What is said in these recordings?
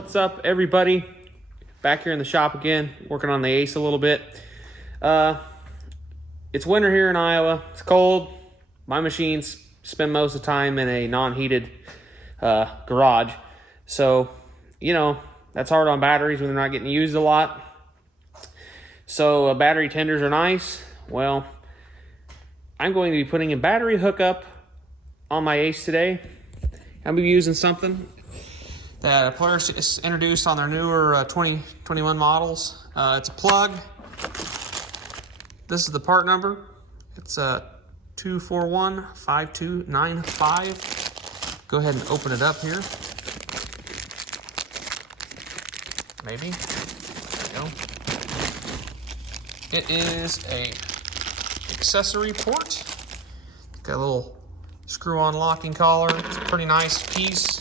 What's up, everybody? Back here in the shop again, working on the Ace a little bit. It's winter here in Iowa. It's cold. My machines spend most of the time in a non-heated garage. So, you know, that's hard on batteries when they're not getting used a lot. So battery tenders are nice. Well, I'm going to be putting a battery hookup on my Ace today. I'll be using something that Polaris introduced on their newer 2021 models. It's a plug. This is the part number. It's 2415295. Go ahead and open it up here. Maybe. There we go. It is a accessory port. Got a little screw-on locking collar. It's a pretty nice piece.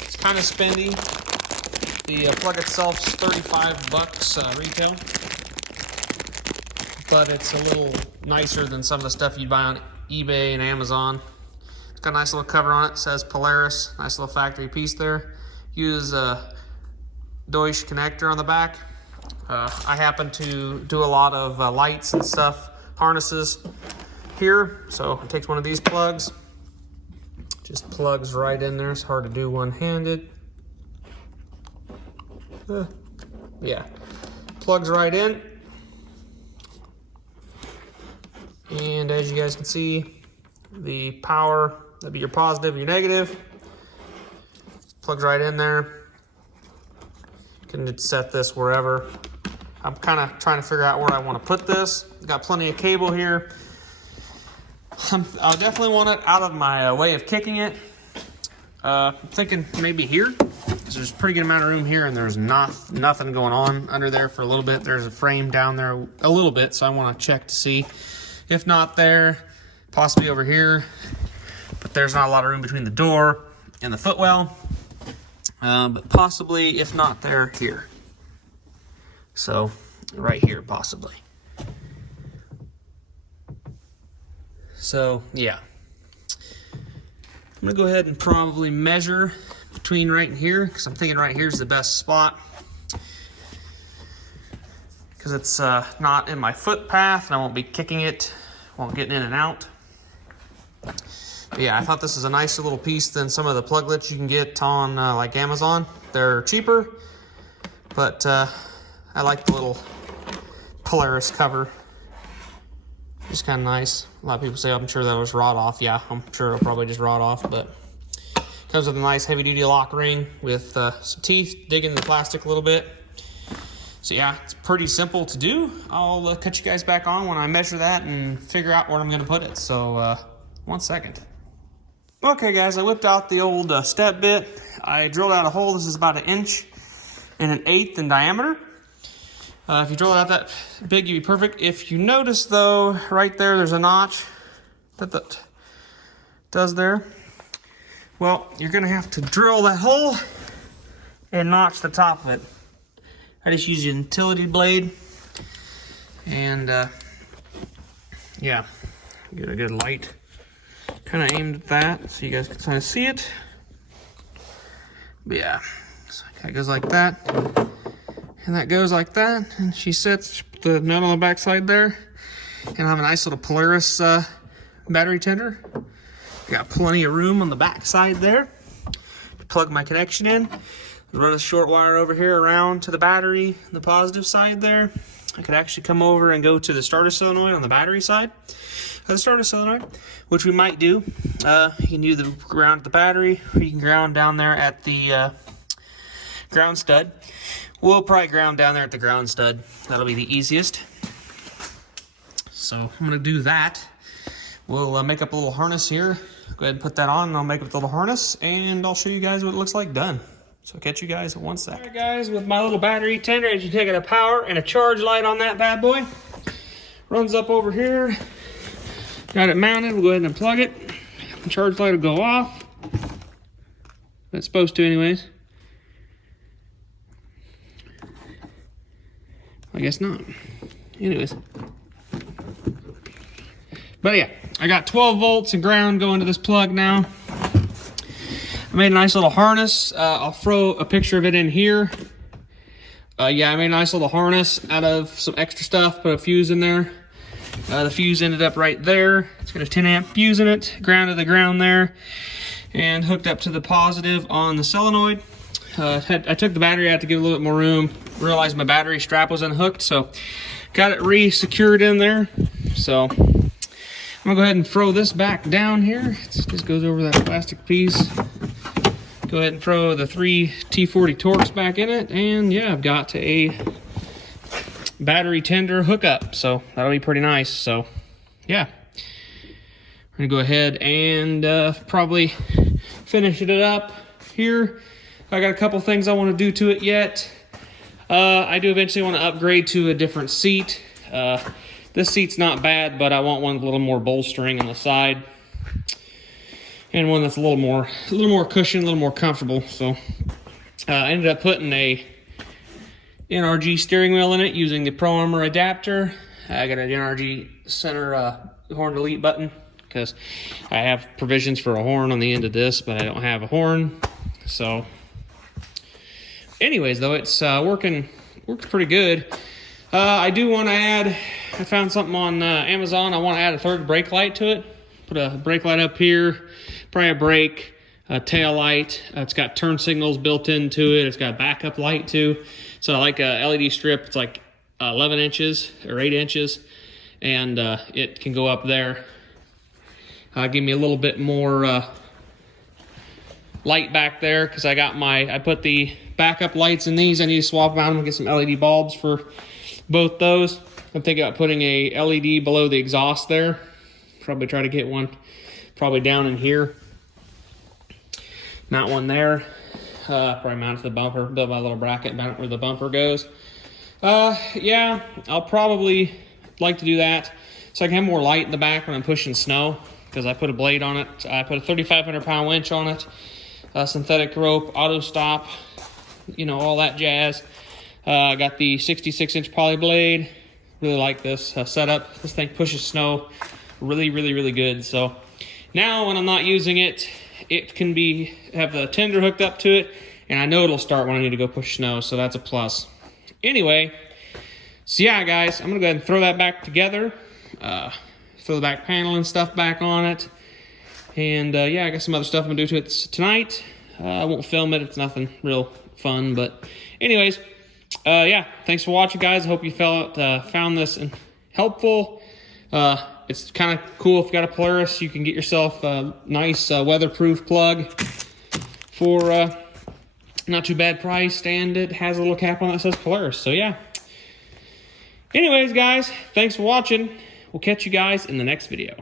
It's kind of spendy. The plug itself is $35 retail, but it's a little nicer than some of the stuff you'd buy on eBay and Amazon. It's got a nice little cover on it. It says Polaris. Nice little factory piece there. Use a Deutsch connector on the back. I happen to do a lot of lights and stuff, harnesses here, so it takes one of these plugs. Just plugs right in there. It's hard to do one-handed. Yeah, plugs right in. And as you guys can see, the power, that'd be your positive, your negative. Plugs right in there. You can just set this wherever. I'm kind of trying to figure out where I want to put this. Got plenty of cable here. I'll definitely want it out of my way of kicking it. I'm thinking maybe here, because there's a pretty good amount of room here, and there's nothing going on under there for a little bit. There's a frame down there a little bit, so I want to check to see. If not there, possibly over here, but there's not a lot of room between the door and the footwell. But possibly, if not there, here. So, right here, possibly. So, yeah. I'm going to go ahead and probably measure between right and here, because I'm thinking right here is the best spot. Because it's not in my footpath, and I won't be kicking it while getting in and out. But yeah, I thought this is a nicer little piece than some of the pluglets you can get on like Amazon. They're cheaper, but I like the little Polaris cover. It's kind of nice. A lot of people say, I'm sure that'll just rot off. Yeah, I'm sure it'll probably just rot off, but comes with a nice heavy-duty lock ring with some teeth digging in the plastic a little bit. So yeah, it's pretty simple to do. I'll cut you guys back on when I measure that and figure out where I'm going to put it. So 1 second. Okay guys, I whipped out the old step bit. I drilled out a hole. This is about 1 1/8 in diameter. If you drill it out that big, you'd be perfect. If you notice though, right there's a notch that does there. Well, you're going to have to drill that hole and notch the top of it. I just use a utility blade, and yeah, get a good light kind of aimed at that so you guys can kind of see it. But yeah, so it kind of goes like that, and that goes like that, and she sets the nut on the back side there, and I have a nice little Polaris battery tender. I got plenty of room on the back side there to plug my connection in. Run a short wire over here around to the battery, the positive side there. I could actually come over and go to the starter solenoid on the battery side of the starter solenoid, which we might do. You can do the ground at the battery, or you can ground down there at the ground stud. We'll probably ground down there at the ground stud. That'll be the easiest. So I'm going to do that. We'll make up a little harness here. Go ahead and put that on, and I'll make up the little harness, and I'll show you guys what it looks like done. So I'll catch you guys in 1 sec. All right, guys, with my little battery tender, as you take it a power and a charge light on that bad boy. Runs up over here. Got it mounted. We'll go ahead and unplug it. The charge light will go off. It's supposed to anyways. I guess not. Anyways. But yeah, I got 12 volts and ground going to this plug now. I'm made a nice little harness. I'll throw a picture of it in here. Yeah, I made a nice little harness out of some extra stuff, put a fuse in there. The fuse ended up right there. It's got a 10 amp fuse in it, ground to the ground there, and hooked up to the positive on the solenoid. I took the battery out to give a little bit more room, realized my battery strap was unhooked, so got it re-secured in there. So I'm gonna go ahead and throw this back down here. This goes over that plastic piece. Go ahead and throw the 3 T40 Torx back in it, and yeah, I've got a battery tender hookup, so that'll be pretty nice. So yeah, we're gonna go ahead and probably finish it up here. I got a couple things I want to do to it yet. I do eventually want to upgrade to a different seat. This seat's not bad, but I want one with a little more bolstering on the side, and one that's a little more cushion, a little more comfortable. So I ended up putting a NRG steering wheel in it using the Pro Armor adapter. I got an NRG center horn delete button because I have provisions for a horn on the end of this, but I don't have a horn. So anyways, though, it's works pretty good. I do want to add, I found something on Amazon. I want to add a third brake light to it. Put a brake light up here, probably a brake, a tail light. It's got turn signals built into it. It's got a backup light too. So I like a LED strip. It's like 11 inches or 8 inches, and it can go up there. Give me a little bit more light back there, because I put the backup lights in these. I need to swap them out and get some LED bulbs for both those. I'm thinking about putting a LED below the exhaust there. Probably try to get one probably down in here. Mount one there. Probably mount it to the bumper, build my little bracket, mount it where the bumper goes. Yeah, I'll probably like to do that so I can have more light in the back when I'm pushing snow, because I put a blade on it. I put a 3,500 pound winch on it, synthetic rope, auto stop, you know, all that jazz. I got the 66 inch poly blade. Really like this setup. This thing pushes snow really, really, really good. So now when I'm not using it, it can have the tender hooked up to it, and I know it'll start when I need to go push snow, so that's a plus. Anyway, so yeah, guys, I'm gonna go ahead and throw that back together, throw the back panel and stuff back on it, and yeah, I got some other stuff I'm gonna do to it tonight. I won't film it, it's nothing real fun, but anyways, yeah, thanks for watching, guys. I hope you found this helpful. It's kind of cool if you got a Polaris, you can get yourself a nice weatherproof plug for not too bad price, and it has a little cap on that says Polaris. So yeah. Anyways, guys, thanks for watching. We'll catch you guys in the next video.